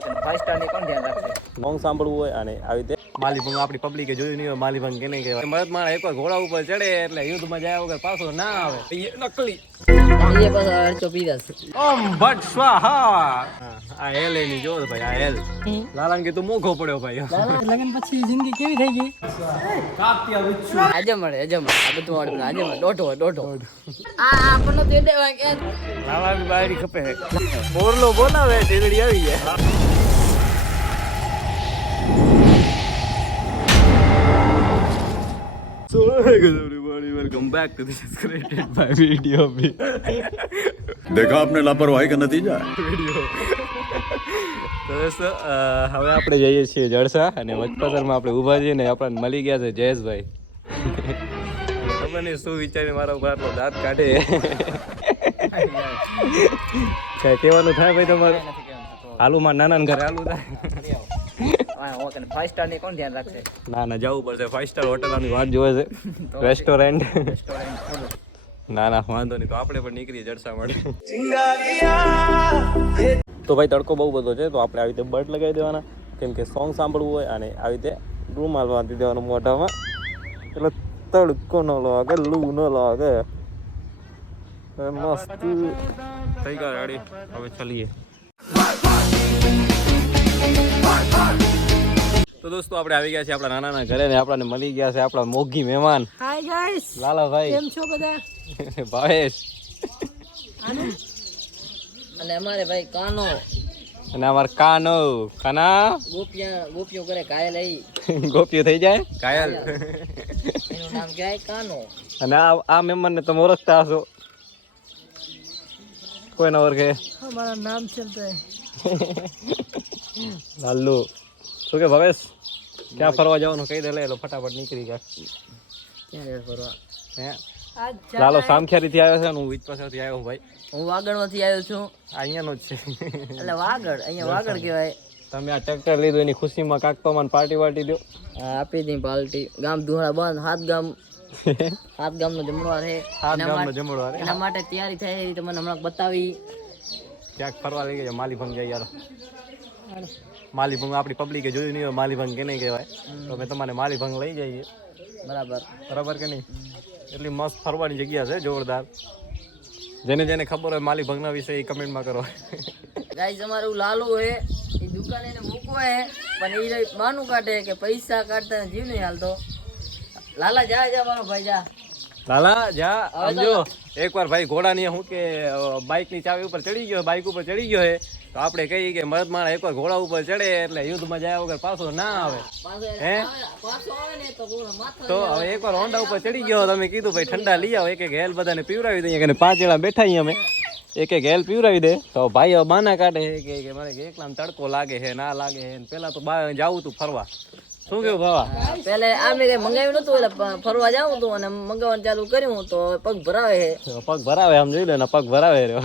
5 star ની કોણ ધ્યાન રાખશે? સોંગ સાંભળવું હોય અને આવી રીતે માલીભંગ આપણી પબ્લિકે જોયું નહીં હોય. માલીભંગ કેને કહેવાય? મરદ માણસ એકવાર ઘોડા ઉપર ચડે એટલે યુદ્ધમાં જાય વગર પાછો ના આવે. એ નકલી એ બસ અડચો પીધા છે. ઓમ ભટ સ્વાહા. આ હેલ એની જો ભાઈ, આ હેલ લાલાને કીધું મોઘો પડ્યો ભાઈ. લગન પછી જિંદગી કેવી થઈ ગઈ? આજે મળે આ બધું મળે આજે મળે દોઢો આ આપણને તે દેવા કે લાલા બી બાયરી ખપે બોરલો બોલાવે ટેલડી આવી જાય. So hey guys everybody, welcome back to this created by video me. देखा आपने लापरवाही का नतीजा video. તો દોસ્તો હવે આપણે જઈએ છીએ જળસા અને વચપસરમાં આપણે ઊભા છીએ ને આપણને મળી ગયા છે જયેશભાઈ. ખબર નહીં શું વિચારીને મારા ઉપર આટલો દાંત કાઢે. કઈ કહેવાનું થાય ભાઈ તમારું? હાલુમાં નાના ઘરે હાલું થાય. 5 સ્ટાર ની કોણ ધ્યાન રાખશે? ના જવું પડશે. 5 સ્ટાર હોટલની વાત જોવે છે. રેસ્ટોરન્ટ ના વાંધો નહીં, તો આપણે પણ નીકળીએ જળસા માટે. તો ભાઈ તડકો બહુ બધો છે, તો આપણે આવી રીતે બર્ડ લગાવી દેવાના, કેમ કે સોંગ સાંભળવું હોય અને આવી રીતે રૂમાલ બાંધી દેવાનો મોઢામાં, એટલે તડકો ન લાગે, લૂ ન લાગે. મસ્ત થઈ ગયા રેડી. હવે ચલીએ. તો દોસ્તો આપણે આવી ગયા છે આપણા નાના ઘરે ને આપણને મળી ગયા છે આપણા મોગી મહેમાન. હાય ગાઈસ, લાલાભાઈ કેમ છો બધા? ભાવેશ અને અમારે ભાઈ કાનો અને અમાર કાના ગોપિયો કરે કાયલ આઈ ગોપીઓ થઈ જાય કાયલ. એનું નામ કહેવાય કાનો. અને આ મહેમાન ને તમે ઓળખતા હશો? કોઈ ના ઓળખે? અમારા નામ ચલતા લાલુ શું કે ભાવેશ, ક્યાં ફરવા જવાનું કહી દે, લે લો ફટાફટ નીકળી ગયા. ક્યાં ફરવા? હે લાલો સામખિયારી થી આવ્યો છે ને હું વીજપાસાથી આવ્યો ભાઈ. હું વાગડ માંથી આવ્યો છું. અહીંયાનો જ છે. એટલે વાગડ, અહીંયા વાગડ કહેવાય. તમે આ ટ્રેક્ટર લીધું એની ખુશીમાં કાક તો મને પાર્ટી દો. આપી દી પાર્ટી. ગામ દુહરા બંધ, સાત ગામ નો જમણવાર છે. એના માટે તૈયારી થઈ તમને હમણાં બતાવી. ક્યાંક ફરવા લઈ ગયા માલીભંગ જાય યાર. માલીભંગ આપણી પબ્લિકે જોયું નહીં હોય. માલીભંગ કેને કહેવાય? તો અમે તમારે માલીભંગ લઈ જઈએ. બરાબર કે નહીં? એટલી મસ્ત ફરવાની જગ્યા છે, જોરદાર. જેને ખબર હોય માલીભંગના વિશે એ કમેન્ટમાં કરો. ગાઈસ અમારું લાલુ હે, એ દુકાને એને મૂકવો હે, પણ એ માનું કાઢે કે પૈસા કાઢતા જીવ નહીં હાલતો. લાલા જા મારો ભાઈ જા. લાલા જા. સમજો એકવાર ભાઈ ઘોડાની શું કે બાઇકની ચાવી ઉપર ચડી ગયો, બાઇક ઉપર ચડી ગયો હે, તો આપણે કહીએ કે મરદ માણસ એકવાર ઘોડા ઉપર ચડે એટલે યુદ્ધમાં જાય વગર પાછો ના આવે. હે તો હવે એકવાર હોન્ડા ઉપર ચડી ગયો, તમે કીધું ભાઈ ઠંડા લઈ આવો, એક હેલ બધાને પીવરાવી દઈએ. કે 5 જણા બેઠા અહીં અમે, એક હેલ પીવરાવી દે. તો ભાઈ હવે બાના કાઢે કે મને એકલા તડકો લાગે છે, ના લાગે છે. પેલા તો જાવું તું ફરવા. શું કેવું ભાવા? પેલે આ મેં કઈ મંગાવ્યું નતું, એટલે ફરવા જાવું હતું અને મંગાવવાનું ચાલુ કર્યું તો પગ ભરાવે છે. પગ ભરાવે આમ જોઈ લે ને, પગ ભરાવે રહ્યો.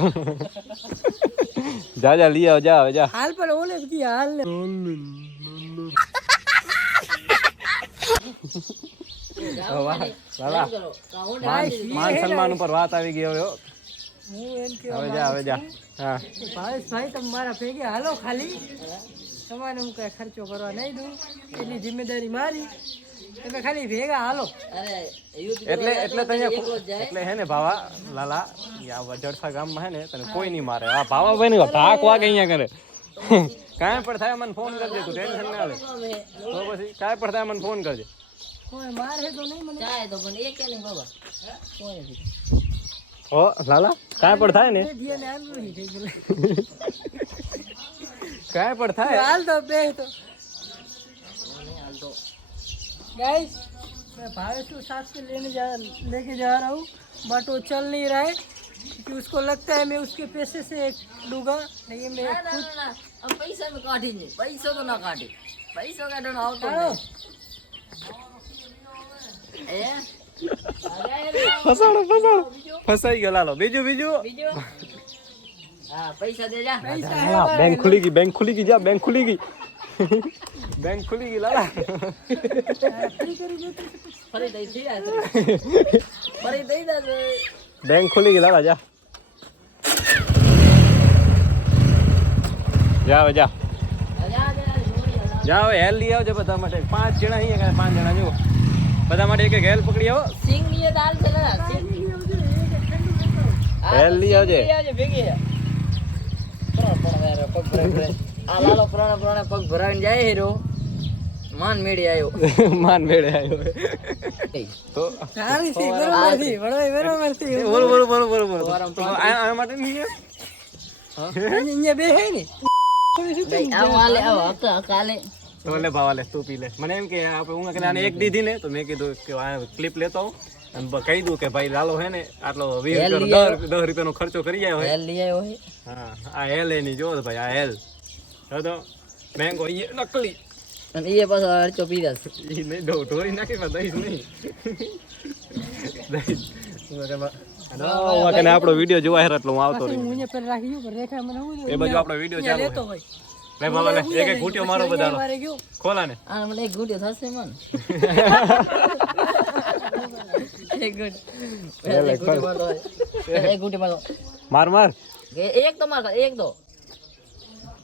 જા લઈ આવ, જા હવે જા. હાલ પણ ઓલે કી હાલ ને માન સન્માન ઉપર વાત આવી ગઈ હવે. હવે જા. હા ભાવેશભાઈ તમે મારા ભેગે હાલો, ખાલી તમારે હું કઈ ખર્ચો કરવા નહીં દઉં, એટલી જિમ્મેદારી મારી. તમે ખાલી ભેગા હાલો. એટલે હે ને ભાવા લાલા જડસા ગામમાં હે ને તને કોઈ નહીં મારે. આ ભાવાભાઈ ને ધાક વાગે અહીંયા કરે. કાંઈ પણ થાય મને ફોન કરજે, તું ટેન્શન ના લે. તો પછી કાંઈ પણ થાય મને ફોન કરજે. કોઈ મારે તો નહીં મને ચાય તો પણ એક નહીં બાબા કોઈ નથી. હો લાલા કાંઈ પણ થાય ને, કાંઈ પણ થાય हाल तो बे तो गाइस मैं भावेश को साथ से लेके जा रहा हूँ, बट वो चल नहीं रहा है क्योंकि उसको लगता है मैं उसके पैसे से दूंगा, लेकिन मैं खुद अब पैसा में काटी नहीं, पैसा तो ना काटे, पैसा का डर आओ तो ફસાઈ ગયો લાલો. બીજું हाँ पैसा दे जा. बैंक खुली गई जा, बैंक खुली गई लाला. बैंक खुली गई लाला, जा. જાઓ હેલ લઈ આવજો બધા માટે 5 જણા અહીંયા 5 જણા જો બધા માટે એક હેલ પકડી આવો સિંગ લીએ દાલ છે ને સિંગ હેલ લઈ આવજે ભેગી પગ ભરાય આ લાલો પુરાણા પગ ભરાઈને જાય હીરો માન મેળી આવ્યો માન મેળે આવ્યો તો સારી છે બરોબર છે બરોબર છે બોલો આ માટે નહીં અહીંયા બે હે ને આવો આવો કાલે તો લે ભાવા લે તું પી લે મને એમ કે આપણે હું કે આને એક દીધી ને તો મેં કીધું કે આ ક્લિપ લેતો આવું અને કહી દઉં કે ભાઈ લાલો હે ને આટલો 20 રૂપિયાનો ખર્ચો કરી આવ્યો હેલ લઈ આવ્યો હે હા આ હેલ એની જો ભાઈ આ હેલ તો મેંગો એ નકલી અને એ પાછો અરચો પીધા છે એ નહીં દઉં ઢોરી નાખી પણ દઈશ નહીં આપણો વિડીયો જોવા હેર એટલે હું આવતો રહી હું પર રાખી પર રેખા મને હું એ બાજુ આપણો વિડીયો ચાલુ લેતો હોય લે બાબા લે એક ઘૂંટ્યો મારો બધાનો મારે ગયો ખોલા ને આ મને એક ગુડ્યો થશે મન એક ગુડ માર એક તો માર એક તો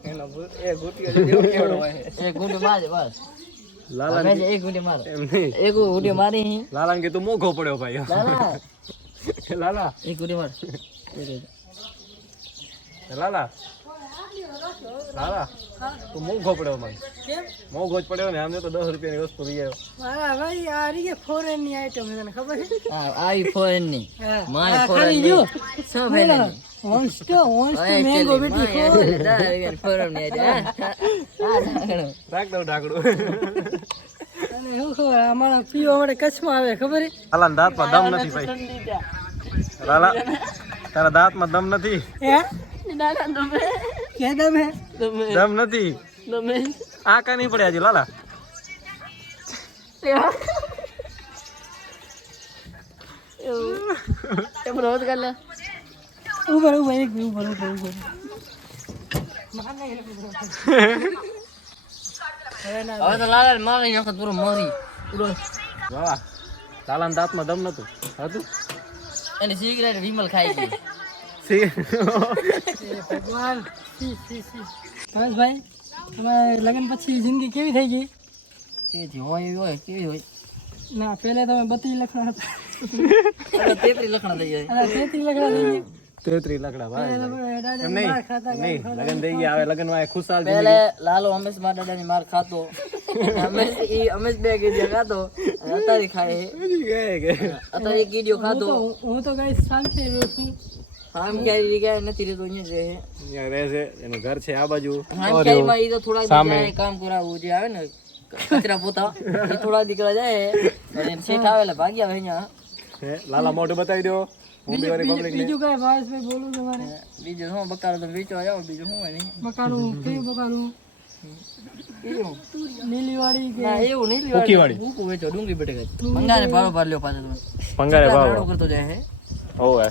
એનો એ ઘૂંટ્યો જેવો કેવડો હોય એક ગુડ માર બસ લાલા મેં એક ગુડ માર એમ નહીં એક ગુડ મારી લાલા કે તું મોઘો પડ્યો ભાઈ લાલા લાલા એક ગુડ માર લાલા લાલા તું મોઘો પડ્યો મને કેમ મોઘો જ પડ્યો ને આમ તો 10 રૂપિયાની વસ્તુ લઈ આવ્યો મારા ભાઈ આ રીએ ફોરેન ની આઈટમ તને ખબર છે આ આઈ ફોરેન ની હા માય આ ફોરેન ખાલી ની જો સો ફેલે વન્સ તો મેંગો બેટી ખો ફોરેન ની રાખ દઉં ઢાકડું અને હું ખબર અમારા પીવા માટે કચ્છમાં આવે ખબર છે લાલા દાંતમાં દમ નથી ભાઈ લાલા તારા દાંતમાં દમ નથી હે કે દમ હે દમ નથી આ કઈ નહીં પડ્યા હજી લાલા ઉપર એક ઉપર હવે તો લાલા મારી નાખો પૂરો મરી પૂરો વાહ લાલા દાંતમાં દમ નતું હતું એની સિગરેટ વિમલ ખાઈ ગઈ ભગવાન ભાઈ તમારે લગ્ન પછી જિંદગી કેવી થઈ ગઈ કેવી હોય કેવી હોય ના પહેલે તમે 32 લખણા હતા 33 લખણા થઈ જાય અને 33 લખણા થઈ ગયા 33 લકડા ભાઈ એમ નહીં નહીં લગન થઈ ગયા હવે લગન માં ખુશાલ પહેલે લાલો હંમેશ મારા દાદાની માર ખાતો હંમેશ બે ગીડિયો ખાતો અને અત્યારે ખાય અત્યારે એક ગીડિયો ખાતો હું તો ગાઈસ શાંતિ રહ્યો છું આમ ક્યારે ગયા નથી રહેતો અહીંયા જ રહે અહીંયા રહે છે એનું ઘર છે આ બાજુ આમ ક્યારેમાં ઈ તો થોડા દીકરા કામ કરાવવું જે આવે ને કચરા પોતા એ થોડા દીકરા જાય અને શેઠ આવે એટલે ભાગી આવે અહીંયા લાલા મોઢું બતાવી દો બીજું કઈ ભાવેશભાઈ બોલું તમારે બીજું શું બકારો તો વેચવા જાવ બીજું શું હોય નહીં બકારું કયું બકારું નીલીવાળી કે ના એવું નહીં ફૂકીવાળી. ભૂકું વેચો ડુંગળી બટેકા ભંગારે ભાવ ભાર લ્યો પાછો તમે પંગારે ભાવ રાડો કરતો જાય હે હોવે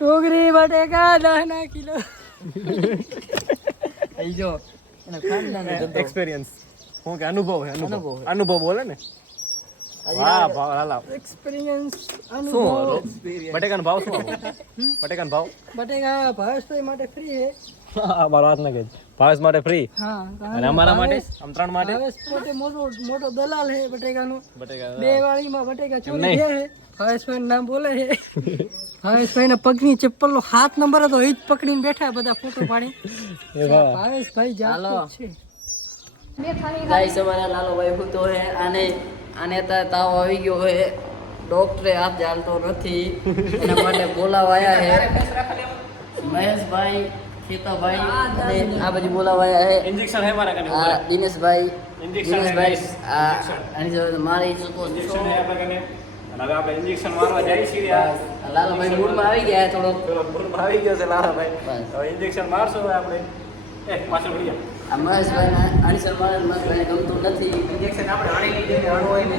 ડોગરી બટેકા 10 કિલો અહીં જો એના ખાનદાનનો ધંધો. એક્સપિરિયન્સ હું કે અનુભવ હે અનુભવ અનુભવ હે. અનુભવ બોલે ને વાહ ભાવ લાલા એક્સપિરિયન્સ શું અનુભવ બટેકાનો ભાવ શું બટેકાનો ભાવ બટેકા ભાવેશભાઈ માટે ફ્રી છે મારો હાથ ના કે ભાવેશ માટે ફ્રી હા અને અમારા માટે આમ ત્રણ માટે ભાવેશ પોતે મોટો દલાલ છે બટેકાનો બટેકા બે વાળીમાં બટેકા એમ ચોરી નહીં. છે ભાવેશભાઈ નામ બોલે છે ભાવેશભાઈ ના પગની ચપ્પલનો 7 નંબર હતો એ જ પકડીને બેઠા બધા ફોટો પાડી એ વાહ ભાવેશભાઈ જાતો જ છે ગાઈસ અમારા લાલો ભાઈ ભૂતો હે આને અત્યારે તાવ આવી ગયો હે ડોક્ટરે હાથ ચાલતો નથી એના માટે બોલાવાયા હે મહેશભાઈ ખેતાભાઈ અને આ બાજુ બોલાવાયા હે इंजेक्शन है हमारा कने આ દિનેશભાઈ Injection है દિનેશભાઈ guys. આ આની જોડે મારી શકો इंजेक्शन है આપણા કને અને હવે આપણે ઇન્જેક્શન મારવા જઈએ છીએ લાલાભાઈ મૂડમાં આવી ગયા હે થોડોક પેલો ભૂલ આવી ગયો છે લાલાભાઈ બસ. હવે ઇન્જેક્શન મારશો હવે આપણે પાછળ વળી જા આ મહેશભાઈ આની સર મારે મહેશભાઈ ગમતું નથી ઇન્જેક્શન આપણે આણી લીધે આણો હોય ને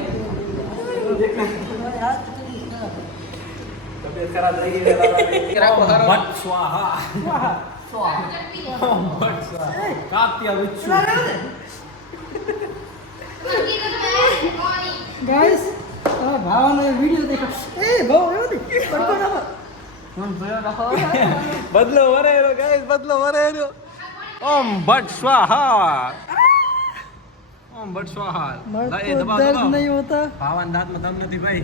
તબિયત ખરાબ થઈ ગઈ છે લાલાભાઈ રાખો હારો. ભટ સ્વાહા ભટ સ્વાહા કાપ્યા વિચ્છુ ગાઈસ તમે ભાવનો વિડિયો દેખો એ ભાવ આવ્યો ને પડકો ના બદલો વરેરો ગાઈસ બદલો વરેરો ઓમ ભટ સ્વાહા બટ સ્વાહાલ मर्द એ को દબાવ दर्द દબાવ नहीं होता ભાવન દાંતમાં દમ નથી ભાઈ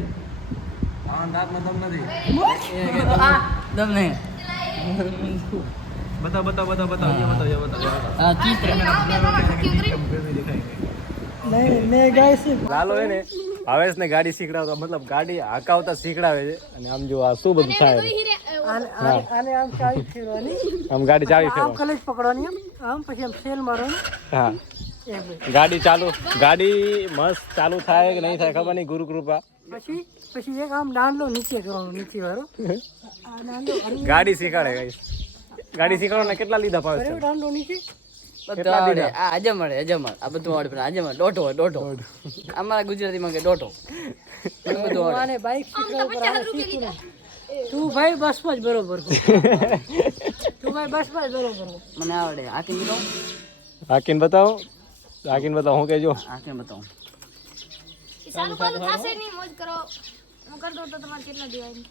ભાવન દાંતમાં દમ નથી દમ નહીં બતાવ બતાવ બતાવ બતાવ ये बताओ ये बताओ હા ચિત્ર नहीं गाइस લાલો હે ને ભાવેશ ને ગાડી શીખડાવતો મતલબ ગાડી હાકાવતા શીખડાવે છે અને આમ જો આ શું બધું થાય आने आम चाबी फेरवानी આમ ગાડી ચાવી आम ફેરવો कलेज पकड़वानी आम પછી આમ સેલ મારવાનું હા એક મિનિટ ગાડી ચાલુ ગાડી મસ્ત ચાલુ થાય કે નહીં થાય ખબર નહીં ગુરુ કૃપા પછી એક આમ દાંડલો નીચે કરવાનો નીચે વાળો આ દાંડલો ગાડી શીખવાડે ગાઈસ ગાડી શીખવાડો ને કેટલા લીધા ભાવેશ કર્યો દાંડલો નીચે બધું આવડે આ અજમળ આ બધું આવડે પણ અજમળ દોઢો અમારા ગુજરાતીમાં કે દોઢો બધું આવડે આને બાઈક શીખડાવ પર આને શીખું ને તું ભાઈ બસમાં જ બરોબર હો તું ભાઈ બસમાં જ બરોબર હો મને આવડે હાકીને બતાવો હાકીને બતાવો હું કહેજો હાકીને બતાવો ચાલુ ચાલુ થશે નહીં મોજ કરો હું કરી દઉં તો તમારે કેટલા દેવાય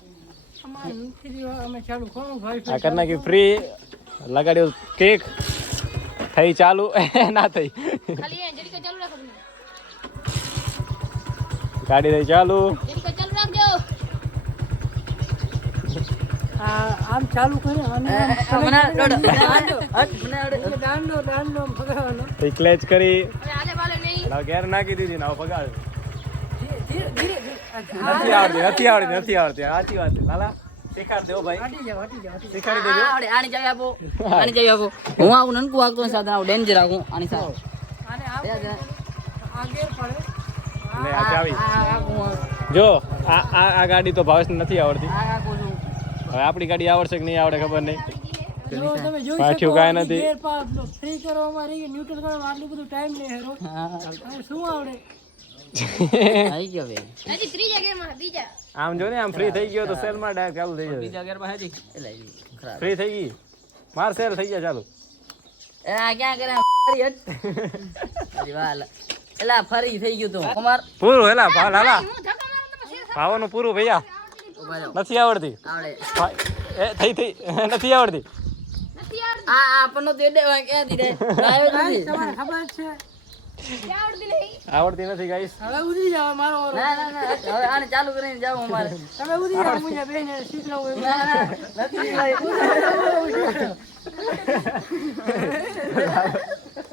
અમારે નથી અમે ચાલુ કોણ ભાઈ આ કરી નાખી ફ્રી લગાડ્યો કેક થઈ ચાલુ ના થઈ ખાલી એ જરીકે ચાલુ રાખો તમે ગાડી થઈ ચાલુ જરીકે ચાલુ રાખજો આમ ચાલુ કરે અને મને આવડે દાંડલો પકડવાનો ક્લેચ કરી હવે આલે બાલે નહીં હવે ગેર નાખી દીધી ને હવે પગાડ ધીરે ધીરે નથી આવડતી સાચી વાત છે લાલા શીખાડ દેવો ભાઈ હટી જાવ શીખાડી દેજો આવડે આની ચાવી આપો હું આવું નનકું આગતો સાધન આવું ડેન્જર આવું આની સાથે આને આગળ પડે લે આ ચાવી જો આ ગાડી તો ભાવેશને નથી આવડતી હવે આપણી ગાડી આવડશે કે નહીં આવડે ખબર નહીં જો તમે જોઈ પાછું શકો કાંઈ નથી. ગેર પા ફ્રી કરવામાં રહી ન્યુટ્રલ કરવામાં આટલું બધું ટાઈમ લે હેરો હવે શું આવડે આવી ગયો બે હજી ત્રીજા ગેરમાં બીજા આમ જો ને આમ ફ્રી થઈ ગયો તો સેલ માં ડાયરેક્ટ ચાલુ થઈ જશે બીજા ગેર પાસે હતી એટલે ખરાબ ફ્રી થઈ ગઈ માર સેલ થઈ ગયા ચાલુ આ ક્યાં કરે ફરી હટ અરે વાહ એલા ફરી થઈ ગયું તું કુમાર પૂરું હેલા લાલા હું ધક્કા મારું તમે શેર ભાવનું પૂરું ભૈયા ઉભા રહો નથી આવડતી આવડે એ થઈ નથી આવડતી નથી યાર આ આપણનો તો એડે ક્યાંથી રે લાવ્યો જ નથી તમારે ખબર છે આવડતી નહીં આવડતી નથી ગાઈસ હવે ઉતરી જાવ મારો ઓરો. ના હવે આને ચાલુ કરીને જાવ અમારે તમે ઉતરી જાવ મુજે બેન શીખડાવું એમ. ના નથી ભાઈ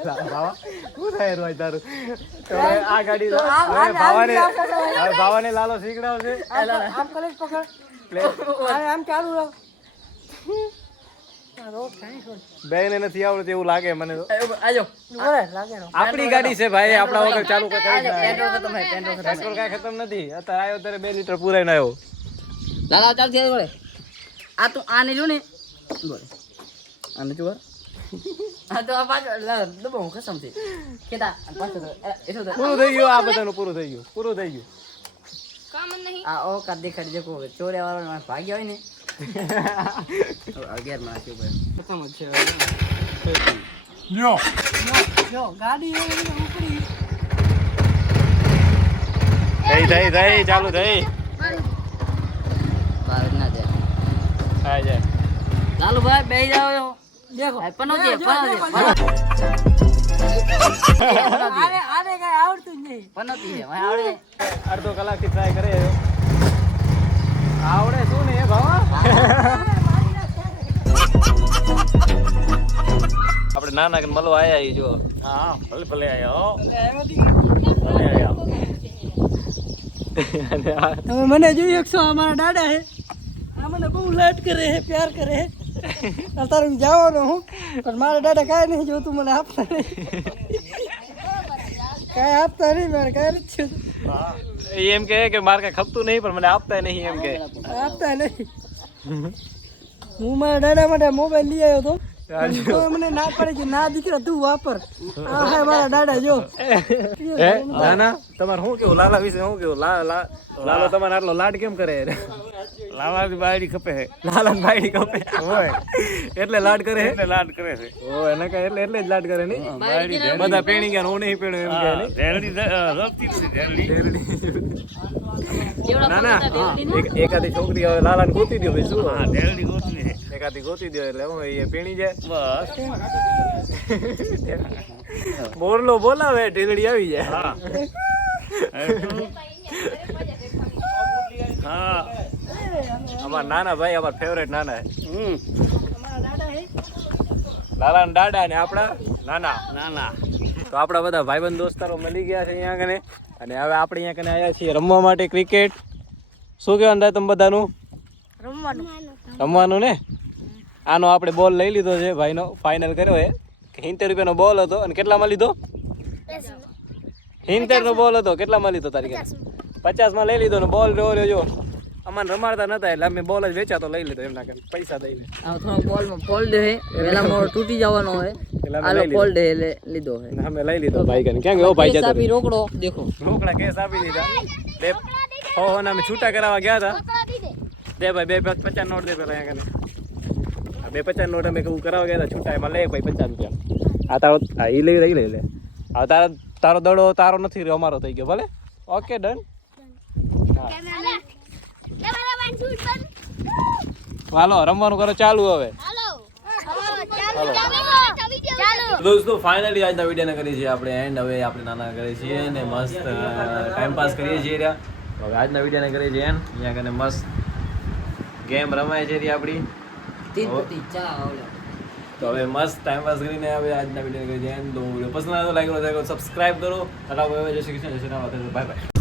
બાવા શું થાય રોય તારું હવે આ ગાડી તો હવે ભાવાને લાલો શીખડાવશે આમ કલેજ પકડ આમ ચાલુ રાખ રોક થાય શું બેને નથી આવડતું એવું લાગે મને તો આજો બોલે લાગે રો આપણી ગાડી છે ભાઈ આપણા વગર ચાલુ કરી પેટ્રોલ ખતમ હે પેટ્રોલ ખતમ પેટ્રોલ કાંઈ ખતમ નથી અત્યારે આવ્યો ત્યારે 2 લીટર પૂરાઈને આવ્યો લાલા ચાલ થી બોલે આ તો આને જો ને બોલ આને જો આ તો આ પાછો દબો કસમ થી કેતા પાછો એસો તો પૂરું થઈ ગયું આ બધાનું પૂરું થઈ ગયું કામ જ નહીં આ ઓ કા દેખાડી દેખો ચોરે વાળો માર ભાગ્યા હોય ને 11 માં આપ્યું ભાઈ ખતમ જ છે જો ગાડી ઉપરી થઈ ચાલુ થઈ બાર ના દે હા જાય લાલુ ભાઈ બેહી જાવ દેખો પનોતી આને કઈ આવડતું જ નહીં પનોતી છે ભાઈ આવડે અડધો કલાકથી ટ્રાય કરે આવડે શું ને ભાવા આપણે નાના કે મળવા આયા ઈ જો હા ભલે આયા તમે મને જોઈ શકશો અમારા દાદા હે આ મને બહુ લાડ કરે હે પ્યાર કરે હે અત્યારે હું જવાનો હું પણ મારા દાદા કાંઈ નહીં જોતું મને આપતા નહીં કાંઈ આપતા નહીં મારે કાંઈ નથી જોતું એમ કે મારે કઈ ખપતું નહીં પણ મને આપતા નહીં એમ કે આપતા નહીં હું મારા દાદા માટે મોબાઈલ લઈ આવ્યો હતો તો મને ના પડી કે ના દીકરા તું વાપર આ હે મારા દાદા જો ના ના તમારે શું કેવું લાલા વિશે શું કેવું લાલો તમારે આટલો લાડ કેમ કરે લાલા બાયડી ખપે લાલા બાયડી ખપે હોય એટલે લાડ કરે છે હોય એને કઈ એટલે જ લાડ કરે નહીં બધા પેણી ગયા હું નહીં પેણું એમ કે ના ના એકાદી છોકરી હવે લાલા ને ગોતી દો ભાઈ શું એકાદી ગોતી દો એટલે હું એ પેણી જાય બસ મોરલો બોલાવે ઢીલડી આવી જાય. હા અમારા નાના ભાઈ અમારા ફેવરેટ નાના હે. हमारा दादा है લાલા ને દાદા ને આપણા નાના. ના ના તો આપણા બધા ભાઈબંધ દોસ્તારો મળી ગયા છે અહીંયા કને અને હવે આપણે અહીંયા કને આવ્યા છીએ રમવા માટે ક્રિકેટ. શું કહેવાનું થાય તમે બધાનું? રમવાનું ને. આનો આપણે બોલ લઈ લીધો છે ભાઈનો, ફાઇનલ કર્યો છે. 70 રૂપિયાનો બોલ હતો અને કેટલામાં લીધો? 70 નો બોલ હતો. કેટલામાં લીધો તારી ઘરે? 50 માં લઈ લીધો ને બોલ રહ્યો જો અમારે રમાડતા નતા એટલે અમે બોલ જ વેચાતો લઈ લીધો એમના કરે પૈસા દઈને. આ થોડો બોલમાં ફોલ્ડ હે પેલા મોર તૂટી જવાનો હે એટલે અમે આલો લઈ લીધો. ફોલ્ડ હે લીધો હે અને અમે લઈ લીધો ભાઈ કને. ક્યાં ગયો ભાઈ? જતો આપી રહ્યો. રોકડો દેખો રોકડા કેસ આપી દીધા. બે હો ને અમે છૂટા કરાવવા ગયા હતા. દે ભાઈ 250 નોટ દે પેલા અહીંયા કને. 250 નોટ અમે કેવું કરાવવા ગયા હતા છૂટા એમાં લે ભાઈ 50 રૂપિયા. આ તારો આ ઈ લઈ લઈ લે. હવે તારો દડો તારો નથી રહ્યો, અમારો થઈ ગયો. ભલે ઓકે ડન. હાલો રમવાનું કરો ચાલુ હવે. દોસ્તો ફાઇનલી આજના વિડીયોને કરીએ છીએ આપણે એન્ડ. હવે આપણે નાના કરીએ છીએ ને મસ્ત ટાઈમ પાસ કરીએ છીએ રહ્યા. હવે આજના વિડીયોને કરીએ છીએ એન્ડ. અહીંયા કને મસ્ત ગેમ રમાય છે આપણી. તીન પતિ ચા ઓલા તો હવે મસ્ત ટાઈમ પાસ કરીને હવે આજના વિડીયો કરીએ છીએ એન્ડ. તો વિડીયો પસંદ આવે તો લાઈક કરો, સબસ્ક્રાઇબ કરો. Bye bye.